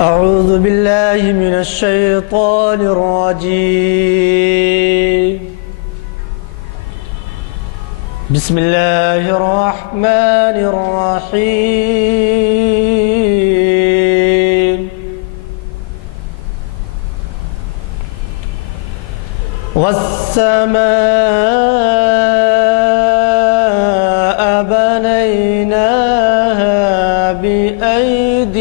أعوذ بالله من الشيطان الرجيم. بسم الله الرحمن الرحيم. والسماء بنيناها بأيد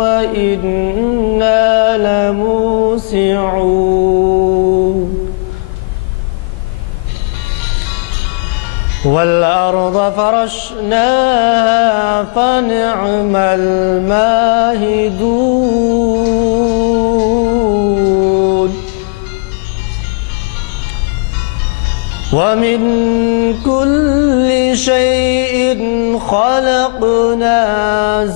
وإنا لموسعون. والأرض فرشناها فنعم الماهدون. ومن كل شيء خلقنا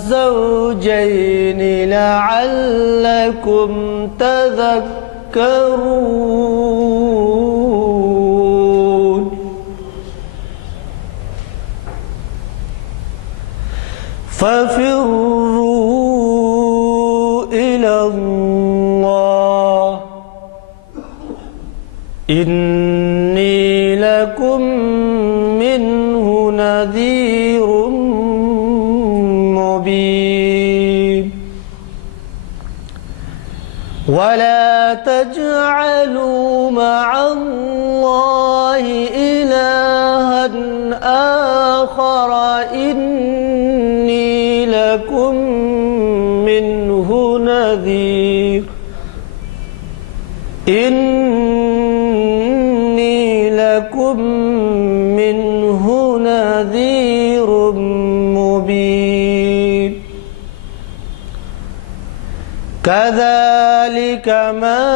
زوجين لعلكم تذكرون. ففروا إلى الله إني لكم منه نذير مبين. ولا تجعلوا مع الله إلها آخر إني لكم منه نذير. إني لكم منه نذير مبين. كذلك ما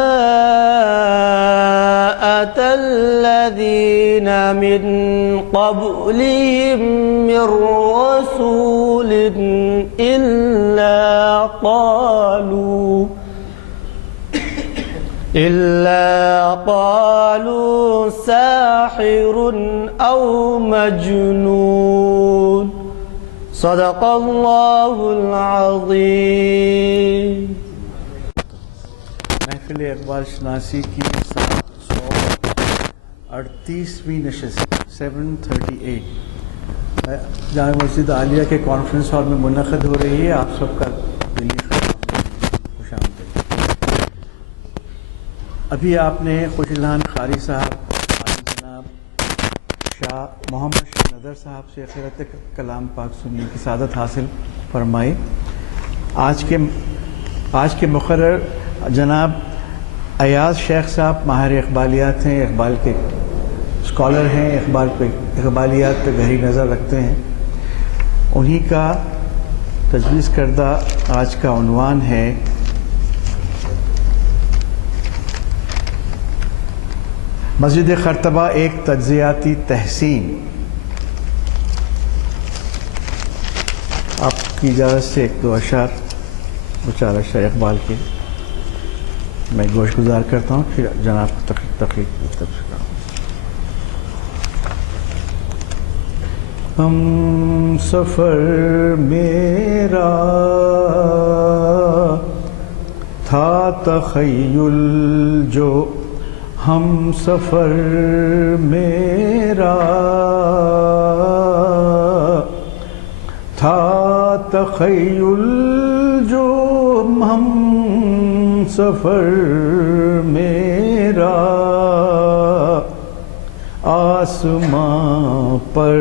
أتى الذين من قبلهم من رسول إلا قالوا ساحر أو مجنون. صدق الله العظيم. محفل اقبال شناسی کی 738ویں نشست 738 جامع مسجد عالیہ کے کانفرنس ہال میں منعقد ہو رہی ہے. آپ سب کا دلی خوش آمدید. ابھی آپ نے خوش الحان قاری صاحب جناب شاہ محمد شاہ نظر صاحب سے خیرت کلام پاک سننے کی سعادت حاصل فرمائی. آج کے مقرر جناب ایاز شیخ صاحب ماہر اقبالیات ہیں، اقبال کے اسکالر ہیں، اقبالیات پہ گہری نظر رکھتے ہیں. انہی کا تجویز کردہ آج کا عنوان ہے مسجد خرطبہ ایک تجزیاتی تحسین. آپ کی اجازت سے ایک دو اشعار بیچارہ شاہ اقبال کے میں گوش گزار کرتا ہوں، پھر جناب کو تقریر ہم سفر میرا تھا تخیل جو، ہم سفر میرا تھا تخیل جو، ہم سفر میرا آسماں پر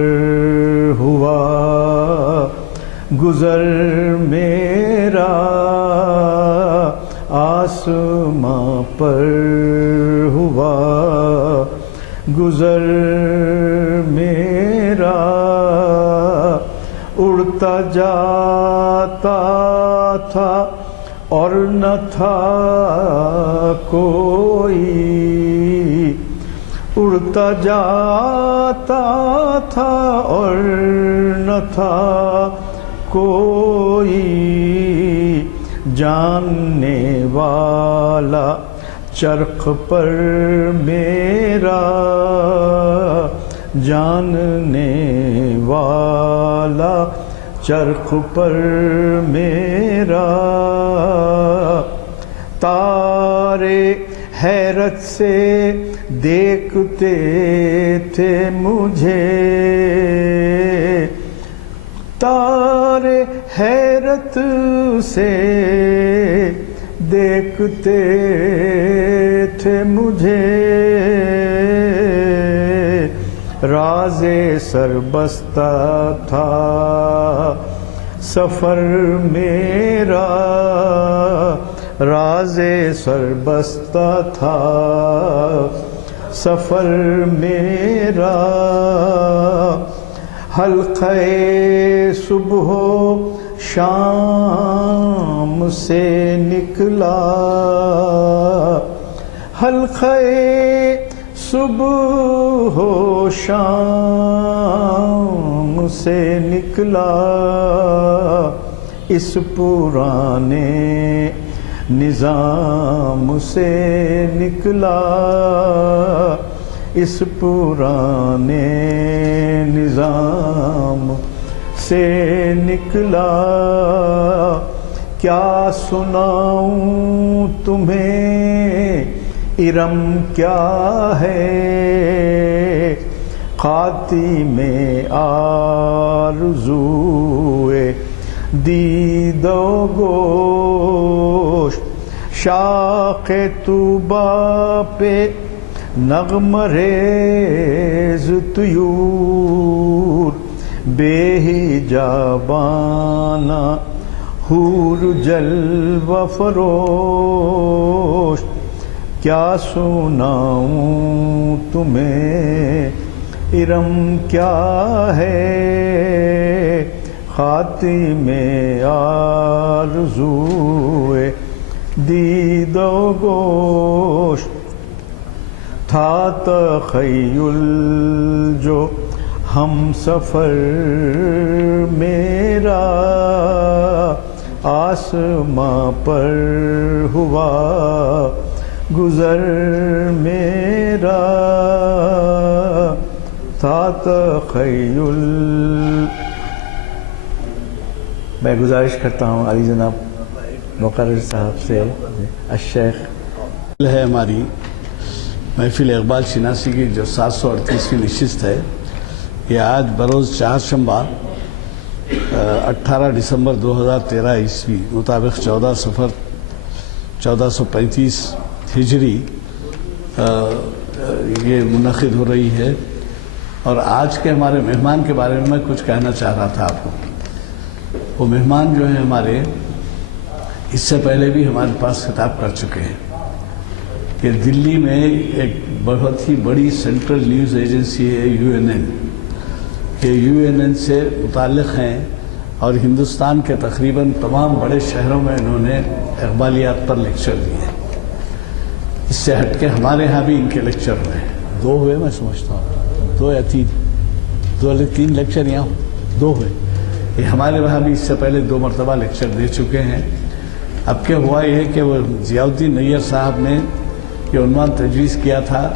ہوا گزر میرا، آسماں پر ہوا گزر میرا، اڑتا جاتا تھا اور نہ تھا کوئی، اڑتا جاتا تھا اور نہ تھا کوئی، جاننے والا چرخ پر میرا، جاننے والا چرخ پر میرا تارے حیرت سے دیکھتے تھے مجھے، تارے حیرت سے دیکھتے تھے مجھے، راز سربستہ تھا سفر میرا، راز سربستہ تھا سفر میرا، حلقہ صبح و شام سے نکلا، حلقہ صبح و شام سے نکلا، اس پرانے نظام سے نکلا، اس پرانے نظام سے نکلا، کیا سناؤں تمہیں ارم کیا ہے، خاتم آرزوئے دید و گوشت، شاخ طوبیٰ پہ نغم ریز طیور، بے حجابانہ حور جلوہ فروش، کیا سناؤں تمہیں ارم کیا ہے، خاتم آرزوئے دید و گوشت، تھا تخیل جو ہم سفر میرا، آسماں پر ہوا گزر میرا، تھا تخیل۔ میں گزارش کرتا ہوں علی جناب مقرر صاحب سے، الشیخ ہے ہماری محفل اقبال شناسی کی جو 738ویں نشست ہے، یہ آج بروز چہارشنبہ 18 دسمبر 2013 عیسوی مطابق 14 صفر 1435 ہجری یہ منعقد ہو رہی ہے۔ اور آج کے ہمارے مہمان کے بارے میں کچھ کہنا چاہ رہا تھا آپ کو۔ وہ مہمان جو ہیں ہمارے اس سے پہلے بھی ہمارے پاس خطاب کر چکے ہیں کہ دلی میں ایک بہت ہی بڑی سینٹرل نیوز ایجنسی ہے UNN، کہ UNN سے متعلق ہیں اور ہندوستان کے تقریباً تمام بڑے شہروں میں انہوں نے اقبالیات پر لیکچر دیے ہیں۔ اس سے ہٹ کے ہمارے ہاں بھی ان کے لیکچر ہوئے ہیں، 2 ہوئے میں سمجھتا ہوں، 2 یا 3 لیکچر یہاں 2 ہوئے۔ یہ ہمارے وہاں بھی اس سے پہلے 2 مرتبہ لیکچر دے چکے ہیں۔ اب کیا ہوا یہ کہ وہ ضیاء الدین نیر صاحب نے یہ عنوان تجویز کیا تھا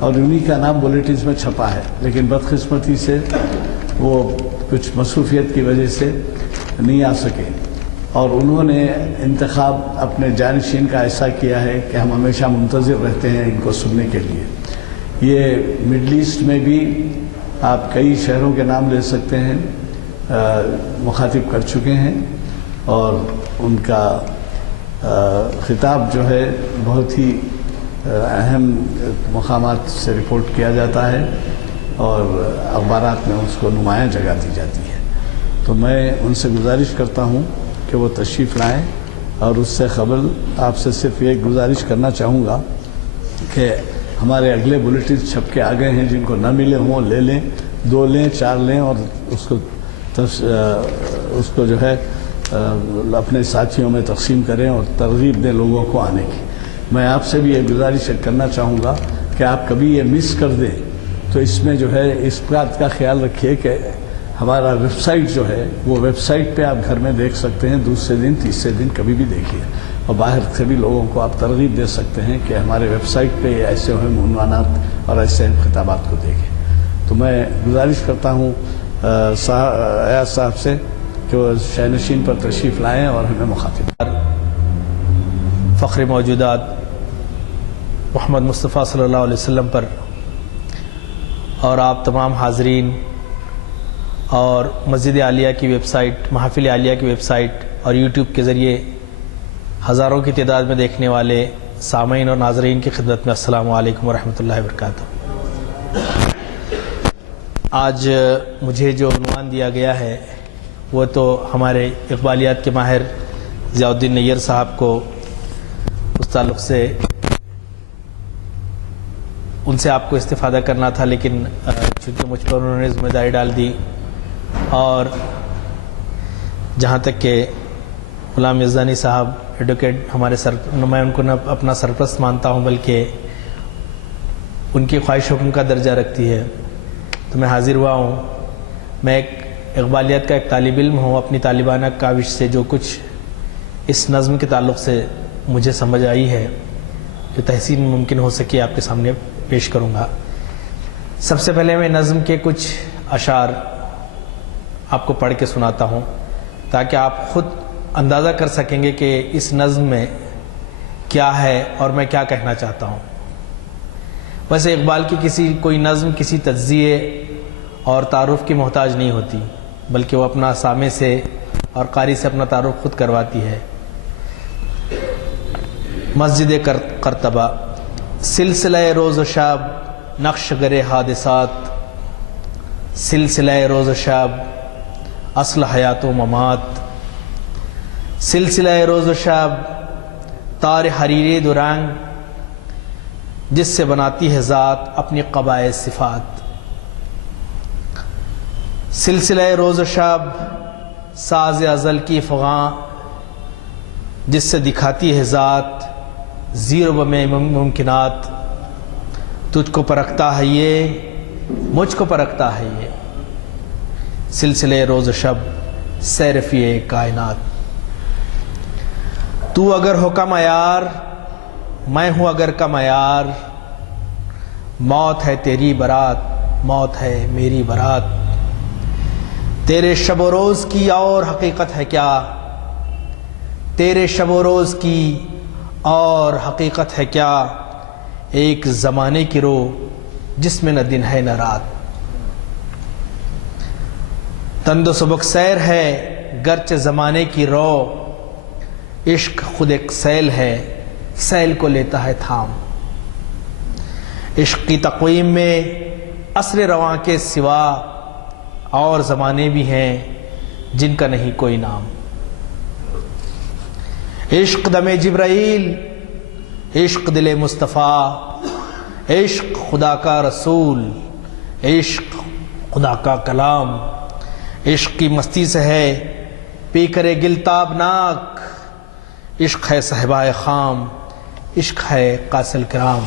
اور انہی کا نام بلیٹنز میں چھپا ہے، لیکن بدقسمتی سے وہ کچھ مصروفیت کی وجہ سے نہیں آ سکے، اور انہوں نے انتخاب اپنے جانشین کا ایسا کیا ہے کہ ہم ہمیشہ منتظر رہتے ہیں ان کو سننے کے لیے۔ یہ مڈل ایسٹ میں بھی آپ کئی شہروں کے نام لے سکتے ہیں، مخاطب کر چکے ہیں، اور ان کا خطاب جو ہے بہت ہی اہم مقامات سے رپورٹ کیا جاتا ہے اور اخبارات میں اس کو نمایاں جگہ دی جاتی ہے۔ تو میں ان سے گزارش کرتا ہوں کہ وہ تشریف لائیں، اور اس سے قبل آپ سے صرف یہ گزارش کرنا چاہوں گا کہ ہمارے اگلے بلیٹنز چھپ کے آ گئے ہیں، جن کو نہ ملے ہوں لے لیں، 2 لیں 4 لیں، اور اس کو جو ہے اپنے ساتھیوں میں تقسیم کریں اور ترغیب دیں لوگوں کو آنے کی۔ میں آپ سے بھی یہ گزارش کرنا چاہوں گا کہ آپ کبھی یہ مس کر دیں تو اس میں جو ہے اس بات کا خیال رکھیے کہ ہمارا ویب سائٹ جو ہے وہ ویب سائٹ پہ آپ گھر میں دیکھ سکتے ہیں، دوسرے دن تیسرے دن کبھی بھی دیکھیے، اور باہر سے بھی لوگوں کو آپ ترغیب دے سکتے ہیں کہ ہمارے ویب سائٹ پہ ایسے عنوانات اور ایسے خطابات کو دیکھیں۔ تو میں گزارش کرتا ہوں ایاز صاحب سے کہ وہ شینشین پر تشریف لائیں اور ہمیں مخاطب. فخر موجودات محمد مصطفیٰ صلی اللہ علیہ وسلم پر اور آپ تمام حاضرین اور مسجد عالیہ کی ویب سائٹ، محافل عالیہ کی ویب سائٹ اور یوٹیوب کے ذریعے ہزاروں کی تعداد میں دیکھنے والے سامعین اور ناظرین کی خدمت میں السلام علیکم ورحمۃ اللہ وبرکاتہ. آج مجھے جو عنوان دیا گیا ہے وہ تو ہمارے اقبالیات کے ماہر ضیاء الدین نیّر صاحب کو اس تعلق سے ان سے آپ کو استفادہ کرنا تھا، لیکن چونکہ مجھ پر انہوں نے ذمہ داری ڈال دی، اور جہاں تک کہ غلام یزدانی صاحب ایڈوکیٹ ہمارے میں ان کو نہ اپنا سرپرست مانتا ہوں بلکہ ان کی خواہش حکم کا درجہ رکھتی ہے، تو میں حاضر ہوا ہوں. میں ایک اقبالیات کا ایک طالب علم ہوں. اپنی طالبانہ کاوش سے جو کچھ اس نظم کے تعلق سے مجھے سمجھ آئی ہے، جو تحسین ممکن ہو سکے آپ کے سامنے پیش کروں گا. سب سے پہلے میں نظم کے کچھ اشعار آپ کو پڑھ کے سناتا ہوں تاکہ آپ خود اندازہ کر سکیں گے کہ اس نظم میں کیا ہے اور میں کیا کہنا چاہتا ہوں. ویسے اقبال کی کوئی نظم کسی تجزیے اور تعارف کی محتاج نہیں ہوتی، بلکہ وہ اپنا سامع سے اور قاری سے اپنا تعارف خود کرواتی ہے. مسجد قرطبہ. سلسلہ روز و شب نقش گر حادثات، سلسلہ روز و شب اصل حیات و ممات، سلسلہ روز و شب تار حریر دو رنگ، جس سے بناتی ہے ذات اپنی قبائے صفات. سلسلہ روز و شب ساز ازل کی فغاں، جس سے دکھاتی ہے ذات زیر و میں ممکنات. تجھ کو پرکھتا ہے یہ، مجھ کو پرکھتا ہے یہ، سلسلہ روز و شب سیرفی کائنات. تو اگر ہو کا معیار، میں ہوں اگر کا معیار، موت ہے تیری برات، موت ہے میری برات. تیرے شب و روز کی اور حقیقت ہے کیا، تیرے شب و روز کی اور حقیقت ہے کیا، ایک زمانے کی رو جس میں نہ دن ہے نہ رات. تند و سبک سیر ہے گرچہ زمانے کی رو، عشق خود ایک سیل ہے سیل کو لیتا ہے تھام. عشق کی تقویم میں عصر رواں کے سوا اور زمانے بھی ہیں جن کا نہیں کوئی نام. عشق دم جبرائیل، عشق دل مصطفیٰ، عشق خدا کا رسول، عشق خدا کا کلام. عشق کی مستی سے ہے پی کرے گل تابناک، عشق ہے صحبہ خام، عشق ہے قاصل کرام.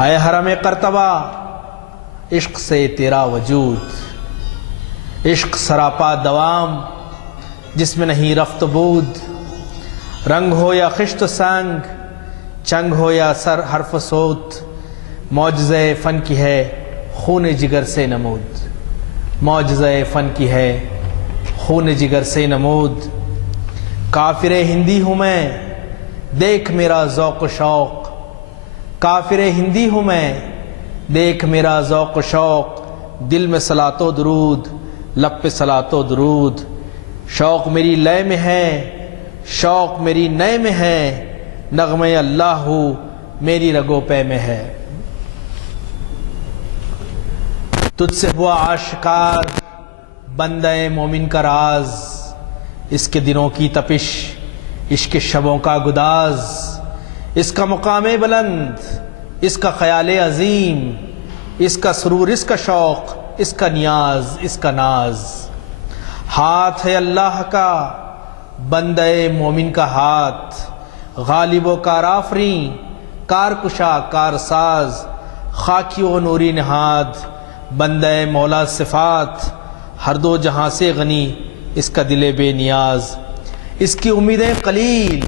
اے حرم قرطبہ عشق سے تیرا وجود، عشق سراپا دوام جس میں نہیں رفت بود. رنگ ہو یا خشت و سنگ، چنگ ہو یا سر حرف و صوت، معجزہ فن کی ہے خون جگر سے نمود. معجزہ فن کی ہے خون جگر سے نمود. کافر ہندی ہوں میں دیکھ میرا ذوق و شوق، کافر ہندی ہوں میں دیکھ میرا ذوق و شوق. دل میں صلاۃ و درود، لب پہ صلاۃ و درود. شوق میری لے میں ہے، شوق میری نئے میں ہے، نغمہ اللہ میری رگو پے میں ہے. تجھ سے ہوا آشکار بندہ مومن کا راز، اس کے دنوں کی تپش عشق شبوں کا گداز. اس کا مقام بلند، اس کا خیال عظیم، اس کا سرور، اس کا شوق، اس کا نیاز، اس کا ناز. ہاتھ ہے اللہ کا بندہ مومن کا ہاتھ، غالب و کار آفریں، کار کشا کار ساز. خاکی و نوری نہاد بندہ مولا صفات، ہر دو جہاں سے غنی اس کا دل بے نیاز. اس کی امیدیں قلیل،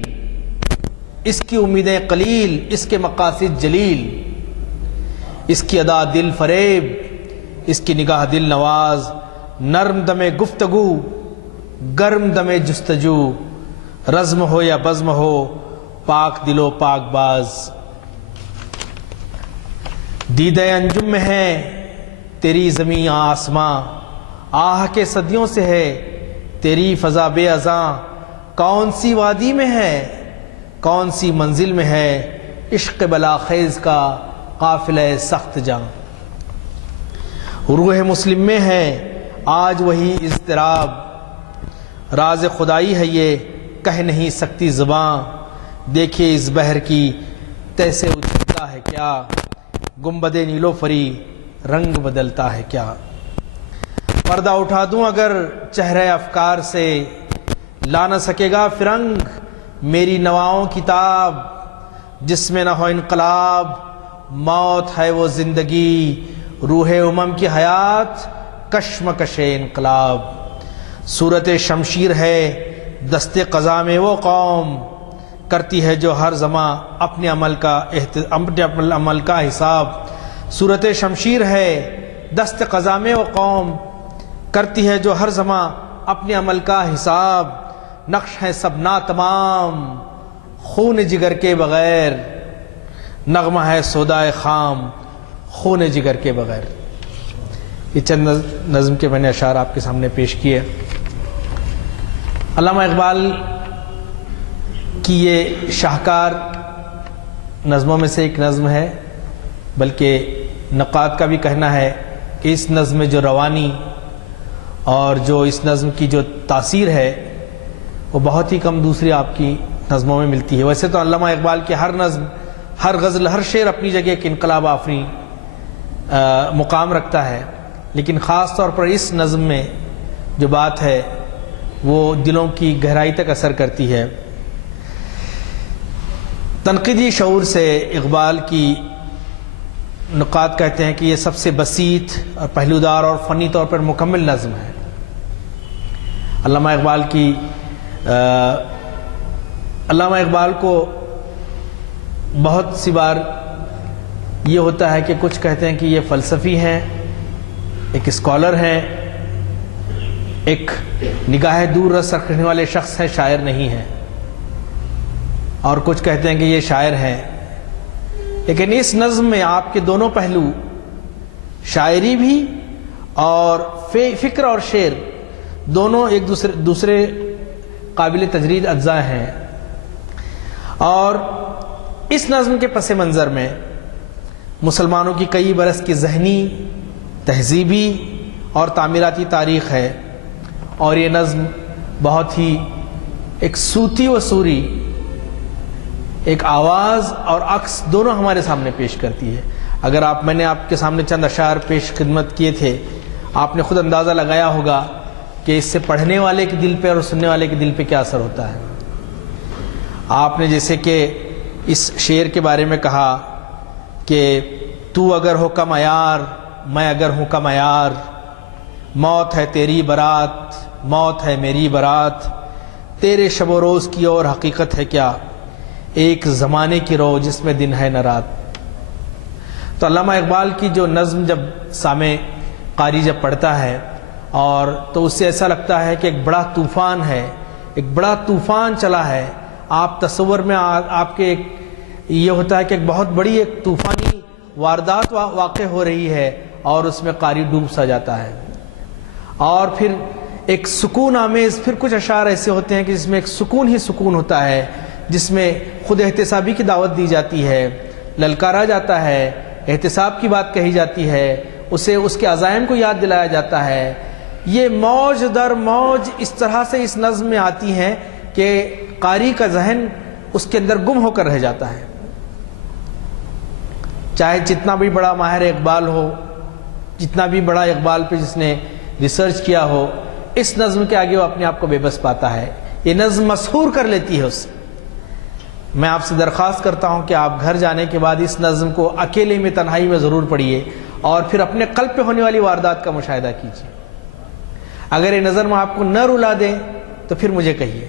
اس کی امیدیں قلیل، اس کے مقاصد جلیل. اس کی ادا دل فریب، اس کی نگاہ دل نواز. نرم دم گفتگو گرم دم جستجو، رزم ہو یا بزم ہو پاک دل و پاک باز، دیدہ انجم میں ہے تیری زمین آسماں، آہ کے صدیوں سے ہے تیری فضا بے ازاں، کون سی وادی میں ہے کون سی منزل میں ہے عشق بلا خیز کا قافلہ سخت جاں، روح مسلم میں ہے آج وہی اضطراب، راز خدائی ہے یہ کہہ نہیں سکتی زباں، دیکھیے اس بحر کی تیسے اچھلتا ہے کیا، گنبد نیلوفری رنگ بدلتا ہے کیا، پردہ اٹھا دوں اگر چہرہ افکار سے، لا نہ سکے گا فرنگ میری نواؤں کتاب، جس میں نہ ہو انقلاب موت ہے وہ زندگی، روح امم کی حیات کشمکش انقلاب، صورت شمشیر ہے دست قضا میں وہ قوم، کرتی ہے جو ہر زمان اپنے عمل کا حساب، صورت شمشیر ہے دست قضا میں وہ قوم، کرتی ہے جو ہر زمان اپنے عمل کا حساب، نقش ہے سب ناتمام خون جگر کے بغیر، نغمہ ہے سودائے خام خون جگر کے بغیر۔ یہ چند نظم کے میں نے اشعار آپ کے سامنے پیش کیے۔ علامہ اقبال کی یہ شاہکار نظموں میں سے ایک نظم ہے، بلکہ نقاد کا بھی کہنا ہے کہ اس نظم میں جو روانی اور جو اس نظم کی جو تاثیر ہے وہ بہت ہی کم دوسری آپ کی نظموں میں ملتی ہے۔ ویسے تو علامہ اقبال کی ہر نظم، ہر غزل، ہر شعر اپنی جگہ ایک انقلاب آفریں مقام رکھتا ہے، لیکن خاص طور پر اس نظم میں جو بات ہے وہ دلوں کی گہرائی تک اثر کرتی ہے۔ تنقیدی شعور سے اقبال کی نقاد کہتے ہیں کہ یہ سب سے بسیط اور پہلودار اور فنی طور پر مکمل نظم ہے۔ علامہ اقبال کو بہت سی بار یہ ہوتا ہے کہ کچھ کہتے ہیں کہ یہ فلسفی ہیں، ایک اسکالر ہیں، ایک نگاہ دور رس رکھنے والے شخص ہیں، شاعر نہیں ہیں، اور کچھ کہتے ہیں کہ یہ شاعر ہیں۔ لیکن اس نظم میں آپ کے دونوں پہلو، شاعری بھی اور فکر اور شعر، دونوں ایک دوسرے قابل تجرید اجزاء ہیں، اور اس نظم کے پس منظر میں مسلمانوں کی کئی برس کی ذہنی، تہذیبی اور تعمیراتی تاریخ ہے، اور یہ نظم بہت ہی ایک صوتی و سوری، ایک آواز اور عکس دونوں ہمارے سامنے پیش کرتی ہے۔ اگر میں نے آپ کے سامنے چند اشعار پیش خدمت کیے تھے، آپ نے خود اندازہ لگایا ہوگا کہ اس سے پڑھنے والے کے دل پہ اور سننے والے کے دل پہ کیا اثر ہوتا ہے۔ آپ نے جیسے کہ اس شعر کے بارے میں کہا کہ تو اگر ہو کم عیار میں اگر ہوں کم عیار، موت ہے تیری برات موت ہے میری برات، تیرے شب و روز کی اور حقیقت ہے کیا، ایک زمانے کی رو جس میں دن ہے نہ رات۔ تو علامہ اقبال کی جو نظم جب سامع قاری جب پڑھتا ہے اور تو اس سے ایسا لگتا ہے کہ ایک بڑا طوفان ہے، ایک بڑا طوفان چلا ہے۔ آپ تصور میں آپ کے یہ ہوتا ہے کہ ایک بہت بڑی ایک طوفانی واردات واقع ہو رہی ہے اور اس میں قاری ڈوب سا جاتا ہے، اور پھر ایک سکون آمیز پھر کچھ اشعار ایسے ہوتے ہیں کہ جس میں ایک سکون ہی سکون ہوتا ہے، جس میں خود احتسابی کی دعوت دی جاتی ہے، للکارا جاتا ہے، احتساب کی بات کہی جاتی ہے، اسے اس کے عزائم کو یاد دلایا جاتا ہے۔ یہ موج در موج اس طرح سے اس نظم میں آتی ہیں کہ قاری کا ذہن اس کے اندر گم ہو کر رہ جاتا ہے، چاہے جتنا بھی بڑا ماہر اقبال ہو، جتنا بھی بڑا اقبال پہ جس نے ریسرچ کیا ہو، اس نظم کے آگے وہ اپنے آپ کو بے بس پاتا ہے۔ یہ نظم مسحور کر لیتی ہے اسے۔ میں آپ سے درخواست کرتا ہوں کہ آپ گھر جانے کے بعد اس نظم کو اکیلے میں تنہائی میں ضرور پڑھیے اور پھر اپنے قلب پہ ہونے والی واردات کا مشاہدہ کیجیے۔ اگر یہ نظم آپ کو نہ رلا دیں تو پھر مجھے کہیے۔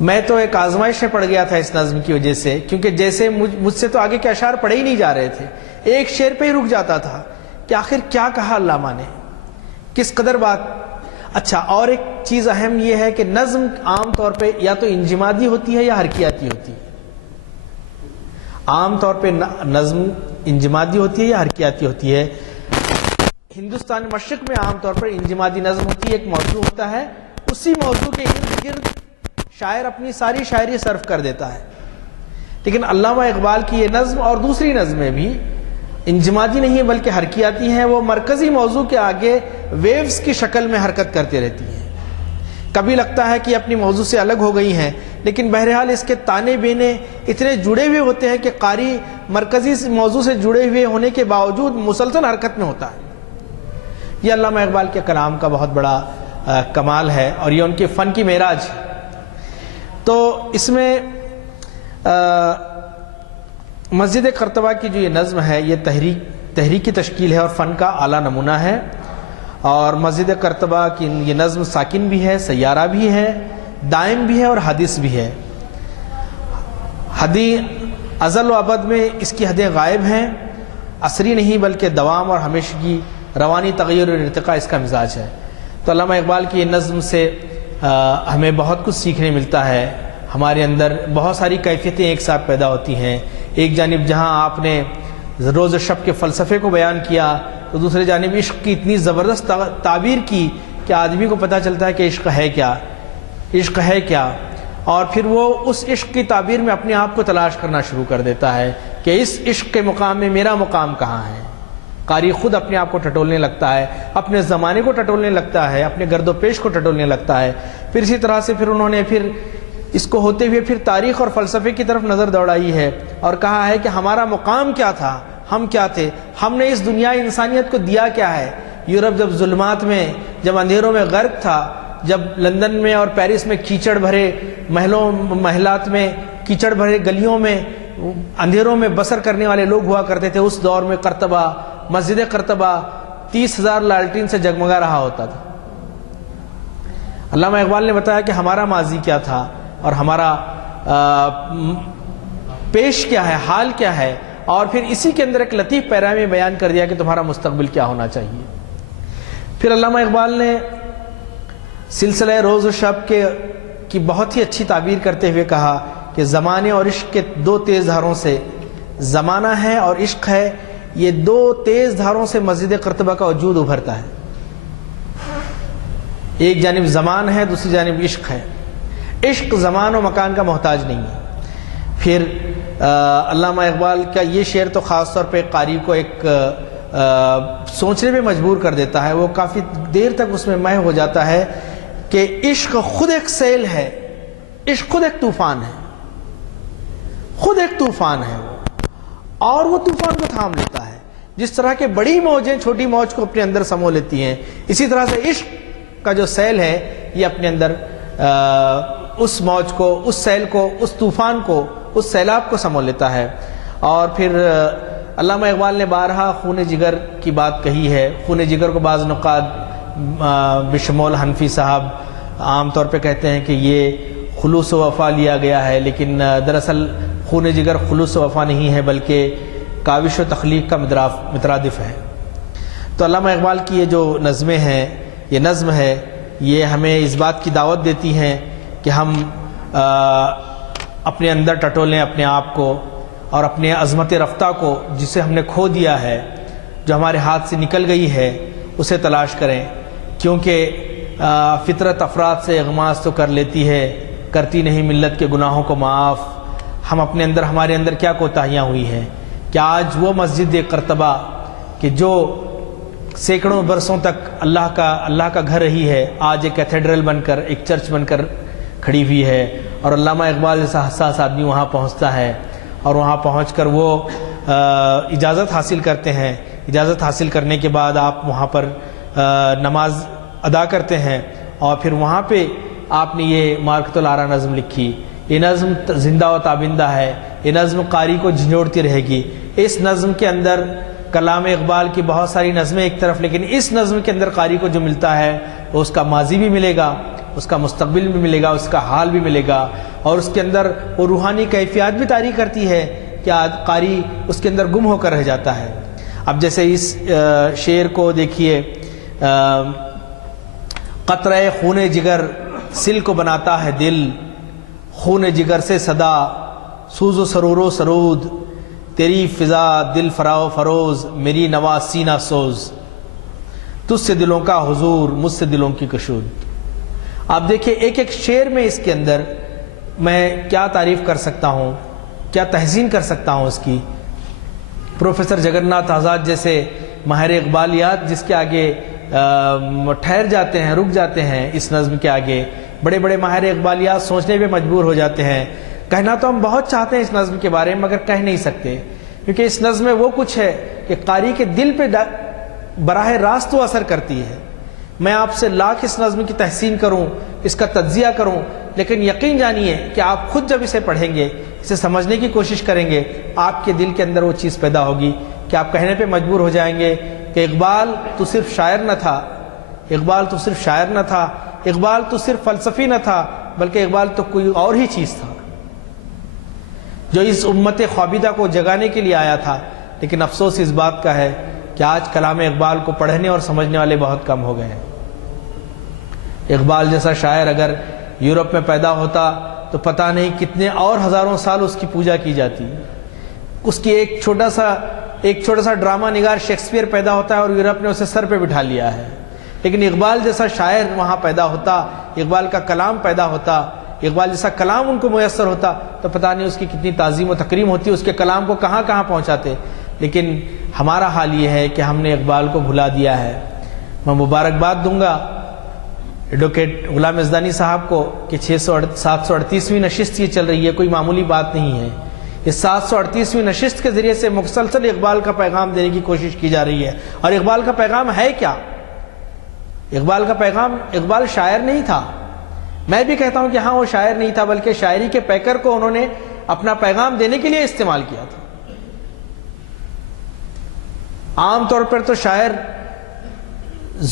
میں تو ایک آزمائش میں پڑ گیا تھا اس نظم کی وجہ سے، کیونکہ جیسے مجھ سے تو آگے کے اشعار پڑھے ہی نہیں جا رہے تھے، ایک شعر پہ ہی رک جاتا تھا کہ آخر کیا کہا علامہ نے، کس قدر بات. اچھا، اور ایک چیز اہم یہ ہے کہ نظم عام طور پہ یا تو انجمادی ہوتی ہے یا حرکیاتی ہوتی ہے. عام طور پہ نظم انجمادی ہوتی ہے یا حرکیاتی ہوتی ہے. ہندوستان مشرق میں عام طور پر انجمادی نظم ہوتی ہے. ایک موضوع ہوتا ہے، اسی موضوع کے ارد گرد شاعر اپنی ساری شاعری صرف کر دیتا ہے. لیکن علامہ اقبال کی یہ نظم اور دوسری نظمیں بھی انجمادی نہیں ہے بلکہ حرکیاتی ہیں. وہ مرکزی موضوع کے آگے ویوز کی شکل میں حرکت کرتے رہتی ہیں. کبھی لگتا ہے کہ اپنی موضوع سے الگ ہو گئی ہیں، لیکن بہرحال اس کے تانے بینے اتنے جڑے ہوئے ہوتے ہیں کہ قاری مرکزی موضوع سے جڑے ہوئے ہونے کے باوجود مسلسل حرکت میں ہوتا ہے. یہ علامہ اقبال کے کلام کا بہت بڑا کمال ہے اور یہ ان کے فن کی معراج ہے. تو اس میں مسجد قرطبہ کی جو یہ نظم ہے یہ تحریک کی تشکیل ہے اور فن کا اعلیٰ نمونہ ہے. اور مسجد قرطبہ کی یہ نظم ساکن بھی ہے، سیارہ بھی ہے، دائم بھی ہے اور حدیث بھی ہے. ازل و ابد میں اس کی حدیں غائب ہیں. عصری نہیں بلکہ دوام اور ہمیشگی، روانی تغیر اور ارتقاء اس کا مزاج ہے. تو علامہ اقبال کی یہ نظم سے ہمیں بہت کچھ سیکھنے ملتا ہے. ہمارے اندر بہت ساری کیفیتیں ایک ساتھ پیدا ہوتی ہیں. ایک جانب جہاں آپ نے روز و شب کے فلسفے کو بیان کیا تو دوسری جانب عشق کی اتنی زبردست تعبیر کی کہ آدمی کو پتہ چلتا ہے کہ عشق ہے کیا، عشق ہے کیا. اور پھر وہ اس عشق کی تعبیر میں اپنے آپ کو تلاش کرنا شروع کر دیتا ہے کہ اس عشق کے مقام میں میرا مقام کہاں ہے. قاری خود اپنے آپ کو ٹٹولنے لگتا ہے، اپنے زمانے کو ٹٹولنے لگتا ہے، اپنے گرد و پیش کو ٹٹولنے لگتا ہے. پھر اسی طرح سے پھر انہوں نے پھر اس کو ہوتے ہوئے پھر تاریخ اور فلسفے کی طرف نظر دوڑائی ہے اور کہا ہے کہ ہمارا مقام کیا تھا، ہم کیا تھے، ہم نے اس دنیا انسانیت کو دیا کیا ہے. یورپ جب ظلمات میں، جب اندھیروں میں غرق تھا، جب لندن میں اور پیرس میں کیچڑ بھرے محلات میں، کیچڑ بھرے گلیوں میں، اندھیروں میں بسر کرنے والے لوگ ہوا کرتے تھے، اس دور میں قرطبہ، مسجد قرطبہ 30,000 لالٹین سے جگمگا رہا ہوتا تھا. علامہ اقبال نے بتایا کہ ہمارا ماضی کیا تھا اور ہمارا پیش کیا ہے، حال کیا ہے، اور پھر اسی کے اندر ایک لطیف پیرا میں بیان کر دیا کہ تمہارا مستقبل کیا ہونا چاہیے. پھر علامہ اقبال نے سلسلہ روز و شب کی بہت ہی اچھی تعبیر کرتے ہوئے کہا کہ زمانے اور عشق کے دو تیز دھاروں سے، زمانہ ہے اور عشق ہے، یہ دو تیز دھاروں سے مسجد قرطبہ کا وجود ابھرتا ہے. ایک جانب زمان ہے، دوسری جانب عشق ہے. عشق زمان و مکان کا محتاج نہیں ہے. پھر علامہ اقبال کا یہ شعر تو خاص طور پہ قاری کو ایک سوچنے میں مجبور کر دیتا ہے. وہ کافی دیر تک اس میں محو ہو جاتا ہے کہ عشق خود ایک سیل ہے، عشق خود ایک طوفان ہے، خود ایک طوفان ہے اور وہ طوفان کو تھام لیتا ہے. جس طرح کے بڑی موجیں چھوٹی موج کو اپنے اندر سمو لیتی ہیں، اسی طرح سے عشق کا جو سیل ہے یہ اپنے اندر اس موج کو، اس سیل کو، اس طوفان کو، اس سیلاب کو سمو لیتا ہے. اور پھر علامہ اقبال نے بارہا خون جگر کی بات کہی ہے. خون جگر کو بعض نقاد بشمول حنفی صاحب عام طور پہ کہتے ہیں کہ یہ خلوص و وفا لیا گیا ہے، لیکن دراصل خون جگر خلوص و وفا نہیں ہے بلکہ کاوش و تخلیق کا مترادف ہے. تو علامہ اقبال کی یہ جو نظمیں ہیں، یہ نظم ہے، یہ ہمیں اس بات کی دعوت دیتی ہیں کہ ہم اپنے اندر ٹٹولیں اپنے آپ کو اور اپنے عظمت رفتہ کو، جسے ہم نے کھو دیا ہے، جو ہمارے ہاتھ سے نکل گئی ہے، اسے تلاش کریں. کیونکہ فطرت افراد سے اغماس تو کر لیتی ہے، کرتی نہیں ملت کے گناہوں کو معاف. ہم اپنے اندر، ہمارے اندر کیا کوتاہیاں ہوئی ہیں کہ آج وہ مسجد قرطبہ کہ جو سینکڑوں برسوں تک اللہ کا گھر رہی ہے، آج ایک کیتھیڈرل بن کر، ایک چرچ بن کر کھڑی ہوئی ہے. اور علامہ اقبال جیسا حساس آدمی وہاں پہنچتا ہے اور وہاں پہنچ کر وہ اجازت حاصل کرتے ہیں. اجازت حاصل کرنے کے بعد آپ وہاں پر نماز ادا کرتے ہیں اور پھر وہاں پہ آپ نے یہ مارکۃ الآراء نظم لکھی. یہ نظم زندہ و تابندہ ہے. یہ نظم قاری کو جھنجھوڑتی رہے گی. اس نظم کے اندر کلام اقبال کی بہت ساری نظمیں ایک طرف، لیکن اس نظم کے اندر قاری کو جو ملتا ہے وہ اس کا ماضی بھی ملے گا، اس کا مستقبل بھی ملے گا، اس کا حال بھی ملے گا، اور اس کے اندر وہ روحانی کیفیات بھی طاری کرتی ہے کہ قاری اس کے اندر گم ہو کر رہ جاتا ہے. اب جیسے اس شعر کو دیکھیے، قطرہ خون جگر سل کو بناتا ہے دل، خون جگر سے صدا سوز و سرور و سرود، تیری فضا دل فراو فروز، میری نوا سینہ سوز، تجھ سے دلوں کا حضور مجھ سے دلوں کی کشود۔ آپ دیکھیں ایک ایک شعر میں اس کے اندر میں کیا تعریف کر سکتا ہوں، کیا تحسین کر سکتا ہوں اس کی۔ پروفیسر جگرناتھ آزاد جیسے ماہر اقبالیات جس کے آگے ٹھہر جاتے ہیں، رک جاتے ہیں اس نظم کے آگے، بڑے بڑے ماہر اقبالیات سوچنے پہ مجبور ہو جاتے ہیں۔ کہنا تو ہم بہت چاہتے ہیں اس نظم کے بارے میں مگر کہہ نہیں سکتے، کیونکہ اس نظم میں وہ کچھ ہے کہ قاری کے دل پہ براہ راست وہ اثر کرتی ہے۔ میں آپ سے لاکھ اس نظم کی تحسین کروں، اس کا تجزیہ کروں، لیکن یقین جانیے کہ آپ خود جب اسے پڑھیں گے، اسے سمجھنے کی کوشش کریں گے، آپ کے دل کے اندر وہ چیز پیدا ہوگی کہ آپ کہنے پہ مجبور ہو جائیں گے کہ اقبال تو صرف شاعر نہ تھا، اقبال تو صرف شاعر نہ تھا، اقبال تو صرف فلسفی نہ تھا، بلکہ اقبال تو کوئی اور ہی چیز تھا جو اس امت خوابیدہ کو جگانے کے لیے آیا تھا۔ لیکن افسوس اس بات کا ہے کہ آج کلام اقبال کو پڑھنے اور سمجھنے والے بہت کم ہو گئے ہیں۔ اقبال جیسا شاعر اگر یورپ میں پیدا ہوتا تو پتہ نہیں کتنے اور ہزاروں سال اس کی پوجا کی جاتی۔ اس کی ایک چھوٹا سا ڈرامہ نگار شیکسپیئر پیدا ہوتا ہے اور یورپ نے اسے سر پہ بٹھا لیا ہے، لیکن اقبال جیسا شاعر وہاں پیدا ہوتا، اقبال کا کلام پیدا ہوتا، اقبال جیسا کلام ان کو میسر ہوتا تو پتہ نہیں اس کی کتنی تعظیم و تکریم ہوتی، اس کے کلام کو کہاں کہاں پہنچاتے۔ لیکن ہمارا حال یہ ہے کہ ہم نے اقبال کو بھلا دیا ہے۔ میں مبارکباد دوں گا ایڈوکیٹ غلام یزدانی صاحب کو کہ 738ویں نشست یہ چل رہی ہے، کوئی معمولی بات نہیں ہے۔ اس 738ویں نشست کے ذریعے سے مسلسل اقبال کا پیغام دینے کی کوشش کی جا رہی ہے۔ اور اقبال کا پیغام ہے کیا؟ اقبال کا پیغام، اقبال شاعر نہیں تھا، میں بھی کہتا ہوں کہ ہاں وہ شاعر نہیں تھا، بلکہ شاعری کے پیکر کو انہوں نے اپنا پیغام دینے کے لیے استعمال کیا تھا۔ عام طور پر تو شاعر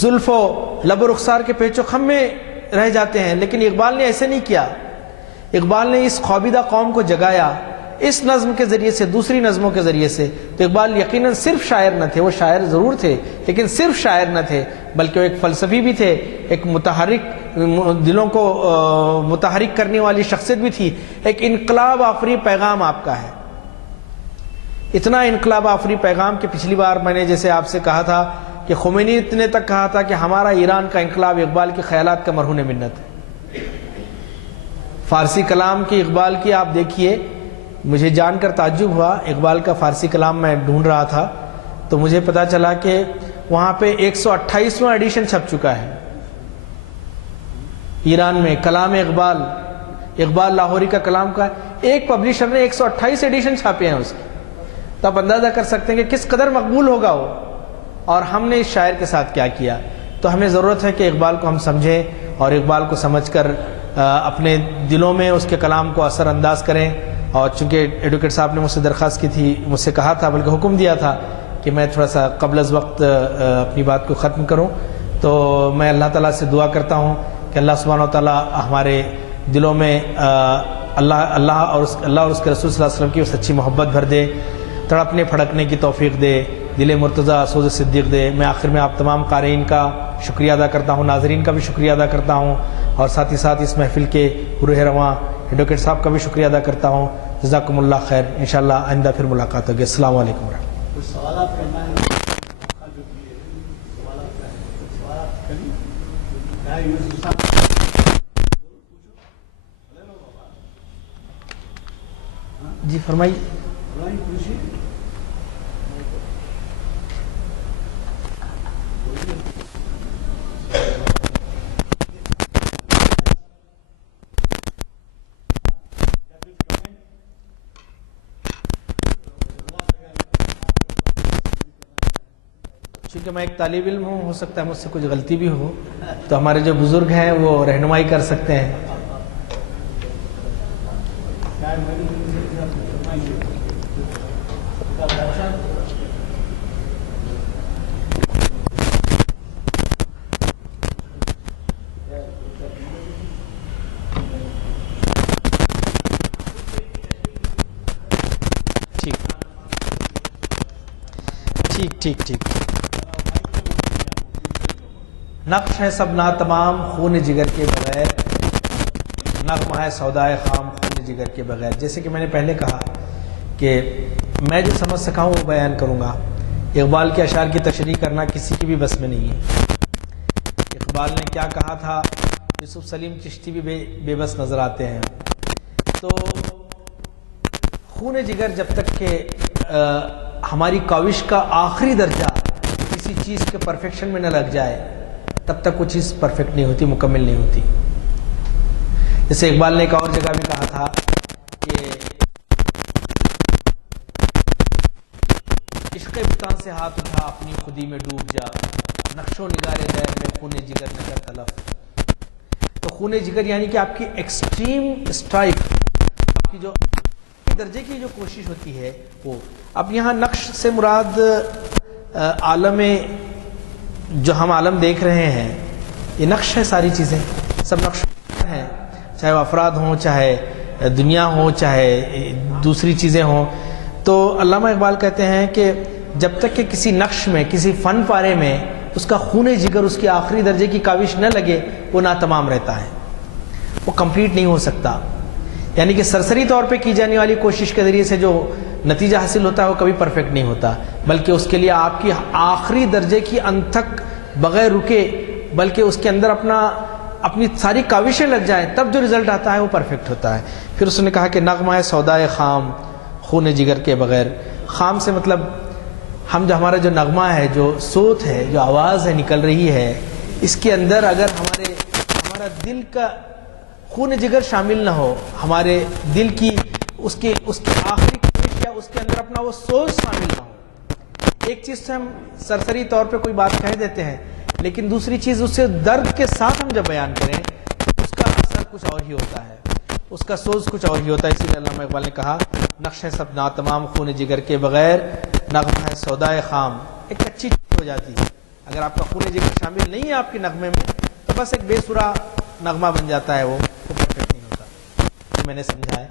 زلف و لب و رخسار کے پیچ و خم میں رہ جاتے ہیں، لیکن اقبال نے ایسے نہیں کیا۔ اقبال نے اس خوابیدہ قوم کو جگایا اس نظم کے ذریعے سے، دوسری نظموں کے ذریعے سے۔ تو اقبال یقیناً صرف شاعر نہ تھے، وہ شاعر ضرور تھے لیکن صرف شاعر نہ تھے، بلکہ وہ ایک فلسفی بھی تھے، ایک دلوں کو متحرک کرنے والی شخصیت بھی تھی، ایک انقلاب آفری پیغام آپ کا ہے۔ اتنا انقلاب آفری پیغام کہ پچھلی بار میں نے جیسے آپ سے کہا تھا کہ خمینی نے تک کہا تھا کہ ہمارا ایران کا انقلاب اقبال کے خیالات کا مرہون منت ہے۔ فارسی کلام کی اقبال کی آپ دیکھیے، مجھے جان کر تعجب ہوا، اقبال کا فارسی کلام میں ڈھونڈ رہا تھا تو مجھے پتا چلا کہ وہاں پہ 128واں ایڈیشن چھپ چکا ہے ایران میں، کلام اقبال لاہوری کا کلام کا ایک پبلشر نے 128 ایڈیشن چھاپے ہیں اس کے۔ تو آپ اندازہ کر سکتے ہیں کہ کس قدر مقبول ہوگا وہ، اور ہم نے اس شاعر کے ساتھ کیا کیا۔ تو ہمیں ضرورت ہے کہ اقبال کو ہم سمجھیں اور اقبال کو سمجھ کر اپنے دلوں میں اس کے کلام کو اثر انداز کریں۔ اور چونکہ ایڈوکیٹ صاحب نے مجھ سے درخواست کی تھی، مجھ سے کہا تھا بلکہ حکم دیا تھا کہ میں تھوڑا سا قبل از وقت اپنی بات کو ختم کروں، تو میں اللہ تعالیٰ سے دعا کرتا ہوں کہ اللہ سبحانہ و تعالیٰ ہمارے دلوں میں اللہ اور اس کے رسول صلی اللہ علیہ وسلم کی سچی محبت بھر دے، تڑپنے پھڑکنے کی توفیق دے، دل مرتضیٰ سوز صدیق دے۔ میں آخر میں آپ تمام قارئین کا شکریہ ادا کرتا ہوں، ناظرین کا بھی شکریہ ادا کرتا ہوں، اور ساتھ ہی ساتھ اس محفل کے روح رواں ایڈوکیٹ صاحب کا بھی شکریہ ادا کرتا ہوں۔ جزاکم اللہ خیر، انشاءاللہ آئندہ پھر ملاقات ہوگی۔ السلام علیکم ورحمۃ اللہ۔ سوالات کرنا ہے جی فرمائیے۔ چونکہ میں ایک طالب علم ہوں، ہو سکتا ہے مجھ سے کچھ غلطی بھی ہو، تو ہمارے جو بزرگ ہیں وہ رہنمائی کر سکتے ہیں۔ ٹھیک ٹھیک ٹھیک ٹھیک نقش ہے سب ناتمام خون جگر کے بغیر، نغمہ ہے سودائے خام خون جگر کے بغیر. جیسے کہ میں نے پہلے کہا کہ میں جو سمجھ سکا ہوں وہ بیان کروں گا. اقبال کے اشعار کی تشریح کرنا کسی کی بھی بس میں نہیں ہے. اقبال نے کیا کہا تھا، یوسف سلیم چشتی بھی بے بس نظر آتے ہیں. تو خون جگر جب تک کہ ہماری کاوش کا آخری درجہ کسی چیز کے پرفیکشن میں نہ لگ جائے تب تک وہ چیز پرفیکٹ نہیں ہوتی، مکمل نہیں ہوتی. جیسے اقبال نے ایک اور جگہ بھی کہا تھا کہ عشق بتاں سے ہاتھ اٹھا اپنی خودی میں ڈوب جا، نقش و نگار غیر میں خون جگر نہ کر تلف. تو خون جگر یعنی کہ آپ کی ایکسٹریم اسٹرائک، آپ کی جو درجے کی جو کوشش ہوتی ہے وہ. اب یہاں نقش سے مراد عالم جو ہم عالم دیکھ رہے ہیں یہ نقش ہے، ساری چیزیں سب نقش ہیں، چاہے وہ افراد ہوں، چاہے دنیا ہو، چاہے دوسری چیزیں ہوں. تو علامہ اقبال کہتے ہیں کہ جب تک کہ کسی نقش میں، کسی فن پارے میں اس کا خون جگر، اس کی آخری درجے کی کاوش نہ لگے وہ ناتمام رہتا ہے، وہ کمپلیٹ نہیں ہو سکتا. یعنی کہ سرسری طور پہ کی جانے والی کوشش کے ذریعے سے جو نتیجہ حاصل ہوتا ہے وہ کبھی پرفیکٹ نہیں ہوتا، بلکہ اس کے لیے آپ کی آخری درجے کی انت تک بغیر رکے، بلکہ اس کے اندر اپنی ساری کاوشیں لگ جائیں تب جو رزلٹ آتا ہے وہ پرفیکٹ ہوتا ہے. پھر اس نے کہا کہ نغمہ ہے سودائے خام خون جگر کے بغیر. خام سے مطلب ہم جو ہمارا جو نغمہ ہے، جو صوت ہے، جو آواز ہے نکل رہی ہے، اس کے اندر اگر ہمارا دل کا خون جگر شامل نہ ہو، ہمارے دل کی اس کی آخری کوشش یا اس کے اندر اپنا وہ سوچ شامل نہ ہو. ایک چیز سے ہم سرسری طور پہ کوئی بات کہہ دیتے ہیں، لیکن دوسری چیز اسے درد کے ساتھ ہم جب بیان کریں اس کا اثر کچھ اور ہی ہوتا ہے، اس کا سوز کچھ اور ہی ہوتا ہے. اسی لیے علامہ اقبال نے کہا نقش ہے سب ناتمام خون جگر کے بغیر، نغمہ ہے سودائے خام. ایک اچھی چیز ہو جاتی ہے اگر آپ کا خون جگر شامل نہیں ہے آپ کے نغمے میں تو بس ایک بے سرا نغمہ بن جاتا ہے، وہ پرفیکٹ نہیں ہوتا. میں نے سمجھا ہے،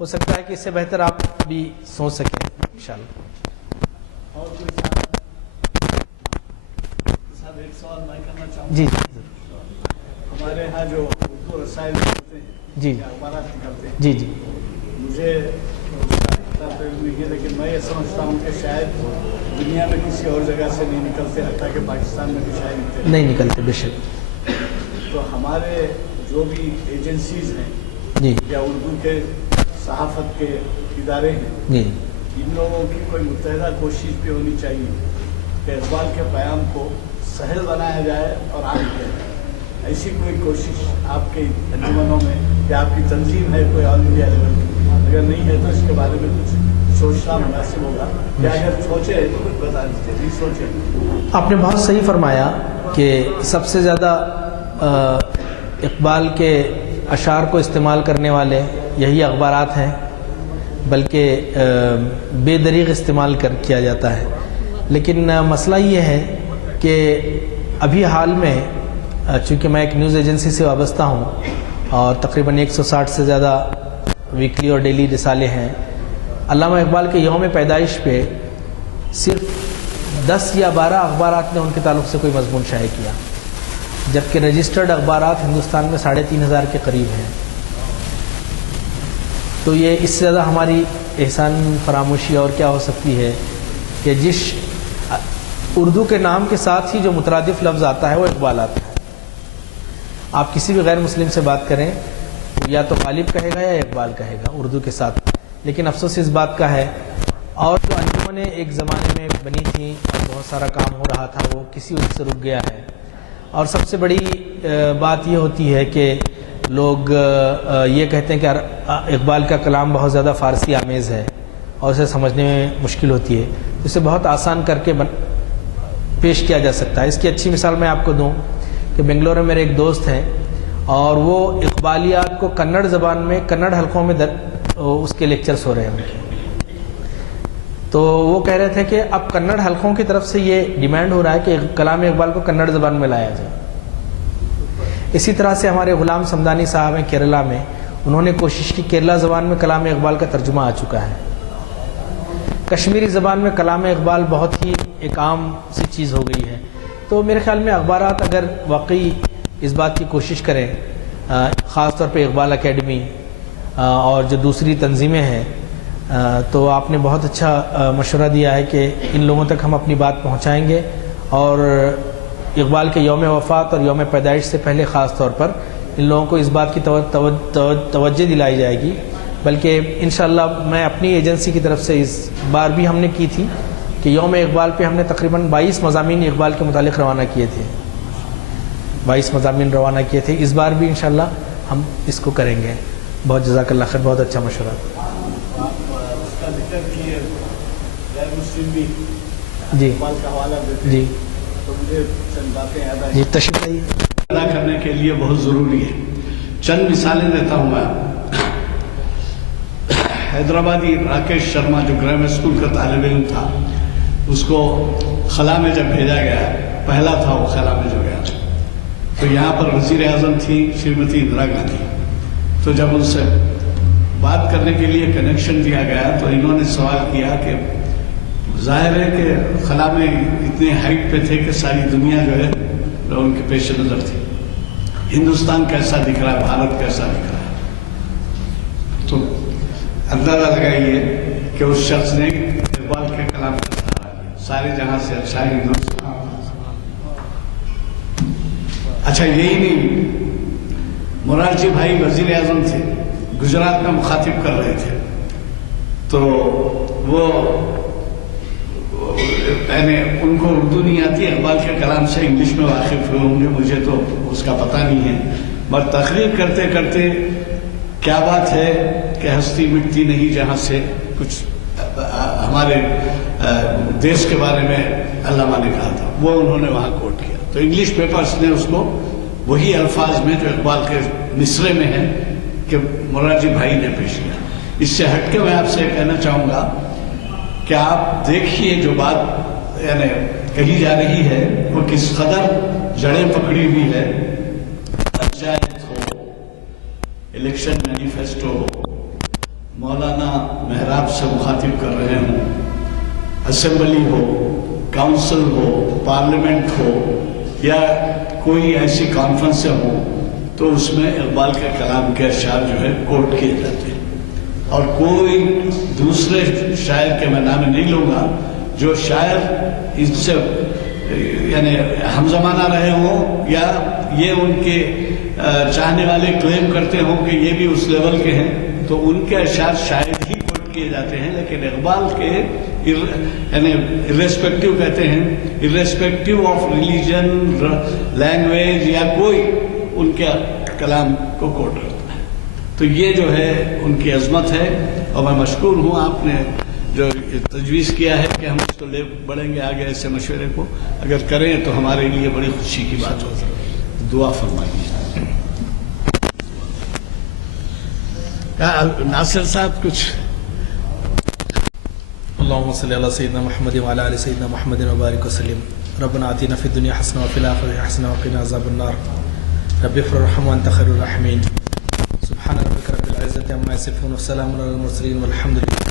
ہو سکتا ہے کہ اس سے بہتر آپ بھی سوچ سکیں انشاءاللہ. ایک سوال میں کرنا چاہوں گا. جی ہمارے ہاں جو اردو رسائل ہوتے ہیں، جی اخبارات نکلتے ہیں، جی جی مجھے نہیں ہے لیکن میں یہ سمجھتا ہوں کہ شاید دنیا میں کسی اور جگہ سے نہیں نکلتے، حتیٰ کہ پاکستان میں بھی شاید نہیں نکلتے بے شک. تو ہمارے جو بھی ایجنسیز ہیں جی یا اردو کے صحافت کے ادارے ہیں، جی ان لوگوں کی کوئی متحدہ کوشش بھی ہونی چاہیے کہ اقبال کے پیام کو سہل بنایا جائے اور عام کیا جائے. ایسی کوئی کوشش آپ کے انجمنوں میں یا آپ کی تنظیم ہے کوئی آل انڈیا لیول کی؟ اگر نہیں ہے تو اس کے بارے میں کچھ سوچنا مناسب ہوگا، یا اگر سوچے تو کچھ بتا دیجیے. نہیں سوچے. آپ نے بہت صحیح فرمایا کہ سب سے زیادہ اقبال کے اشعار کو استعمال کرنے والے یہی اخبارات ہیں، بلکہ بے دریغ استعمال کیا جاتا ہے. لیکن مسئلہ یہ ہے کہ ابھی حال میں چونکہ میں ایک نیوز ایجنسی سے وابستہ ہوں اور تقریباً 160 سے زیادہ ویکلی اور ڈیلی رسالے ہیں، علامہ اقبال کے یوم پیدائش پہ صرف 10 یا 12 اخبارات نے ان کے تعلق سے کوئی مضمون شائع کیا، جبکہ رجسٹرڈ اخبارات ہندوستان میں 3500 کے قریب ہیں. تو یہ اس سے زیادہ ہماری احسان فراموشی اور کیا ہو سکتی ہے کہ جس اردو کے نام کے ساتھ ہی جو مترادف لفظ آتا ہے وہ اقبال آتا ہے. آپ کسی بھی غیر مسلم سے بات کریں یا تو غالب کہے گا یا اقبال کہے گا اردو کے ساتھ. لیکن افسوس اس بات کا ہے، اور جو انجمنیں ایک زمانے میں بنی تھیں اور بہت سارا کام ہو رہا تھا وہ کسی وجہ سے رک گیا ہے. اور سب سے بڑی بات یہ ہوتی ہے کہ لوگ یہ کہتے ہیں کہ اقبال کا کلام بہت زیادہ فارسی آمیز ہے اور اسے سمجھنے میں مشکل ہوتی ہے. اسے بہت آسان کر کے پیش کیا جا سکتا ہے. اس کی اچھی مثال میں آپ کو دوں کہ بنگلور میں میرے ایک دوست ہیں اور وہ اقبالیات کو کنڑ زبان میں کنڑ حلقوں میں اس کے لیکچرز ہو رہے ہیں ان کے. تو وہ کہہ رہے تھے کہ اب کنڑ حلقوں کی طرف سے یہ ڈیمانڈ ہو رہا ہے کہ کلام اقبال کو کنڑ زبان میں لایا جائے. اسی طرح سے ہمارے غلام سمدانی صاحب ہیں کیرلا میں، انہوں نے کوشش کی، کیرلا زبان میں کلام اقبال کا ترجمہ آ چکا ہے. کشمیری زبان میں کلام اقبال بہت ہی ایک عام سی چیز ہو گئی ہے. تو میرے خیال میں اخبارات اگر واقعی اس بات کی کوشش کریں، خاص طور پہ اقبال اکیڈمی اور جو دوسری تنظیمیں ہیں، تو آپ نے بہت اچھا مشورہ دیا ہے کہ ان لوگوں تک ہم اپنی بات پہنچائیں گے، اور اقبال کے یوم وفات اور یوم پیدائش سے پہلے خاص طور پر ان لوگوں کو اس بات کی توجہ دلائی جائے گی. بلکہ انشاءاللہ میں اپنی ایجنسی کی طرف سے اس بار بھی ہم نے کی تھی کہ یوم اقبال پہ ہم نے تقریباً 22 مضامین اقبال کے متعلق روانہ کیے تھے، 22 مضامین روانہ کیے تھے. اس بار بھی انشاءاللہ ہم اس کو کریں گے. بہت جزاک اللہ خیر، بہت اچھا مشورہ. جی جی جی تشریف لائیے. ادا کرنے کے لیے بہت ضروری ہے. چند مثالیں دیتا ہوں میں. حیدرآبادی راکیش شرما جو گرامر اسکول کا طالب علم تھا، اس کو خلا میں جب بھیجا گیا، پہلا تھا وہ خلا میں جو گیا، تو یہاں پر وزیر اعظم تھی شریمتی اندرا گاندھی. تو جب ان سے بات کرنے کے لیے کنیکشن دیا گیا تو انہوں نے سوال کیا کہ ظاہر ہے کہ خلا میں اتنے ہائٹ پہ تھے کہ ساری دنیا جو ہے ان کے پیش نظر تھی. ہندوستان کیسا دکھ رہا ہے، بھارت کیسا دکھ رہا ہے. تو اندازہ لگائیے کہ اس شخص نے اقبال کے کلام کا سہارا لیا. سارے جہاں سے اچھا ہندوستان. اچھا یہی نہیں، مرارجی بھائی وزیر اعظم تھے، گجرات میں مخاطب کر رہے تھے، تو وہ میں نے ان کو اردو نہیں آتی، اقبال کے کلام سے انگلش میں واقف ہوئے ہوں گے، مجھے تو اس کا پتہ نہیں ہے. مگر تقریر کرتے کرتے کیا بات ہے کہ ہستی مٹتی نہیں جہاں سے، کچھ ہمارے دیش کے بارے میں علامہ نے کہا تھا، وہ انہوں نے وہاں کوٹ کیا. تو انگلش پیپرز نے اس کو وہی الفاظ میں جو اقبال کے مصرے میں ہیں کہ مرارجی بھائی نے پیش کیا. اس سے ہٹ کے میں آپ سے کہنا چاہوں گا کہ آپ دیکھیے جو بات یعنی کہی جا رہی ہے وہ کس قدر جڑیں پکڑی ہوئی ہے. پنچایت ہو، الیکشن مینیفیسٹو ہو، مولانا محراب سے مخاطب کر رہے ہوں، اسمبلی ہو، کاؤنسل ہو، پارلیمنٹ ہو، یا کوئی ایسی کانفرنسیں ہوں، تو اس میں اقبال کے کلام کے اشعار جو ہے کوٹ کیے جاتے ہیں. اور کوئی دوسرے شاعر کے میں نام نہیں لوں گا جو شاعر اس سے یعنی ہم زمانہ رہے ہوں یا یہ ان کے چاہنے والے کلیم کرتے ہوں کہ یہ بھی اس لیول کے ہیں، تو ان کے اشعار شاید ہی کوٹ کیے جاتے ہیں. لیکن اقبال کے یعنی irrespective کہتے ہیں، irrespective of religion, language یا کوئی ان کے کلام کو کوٹ کرتا ہے. تو یہ جو ہے ان کی عظمت ہے، اور میں مشکور ہوں آپ نے جو تجویز کیا ہے کہ ہم اس کو لے بڑھیں گے آگے. ایسے مشورے کو اگر کریں تو ہمارے لیے بڑی خوشی کی بات ہوگی. دعا فرمائیے. ناصر صاحب کچھ. اللهم صل على سيدنا محمد وعلى ال سيدنا محمد وبارك وسلم. ربنا آتنا في الدنيا حسنة وفي الآخرة حسنة وقنا عذاب النار. رب اغفر وارحم وأنت خير الراحمين. سبحان ربك رب العزة عما يصفون وسلام على المرسلين والحمد لله.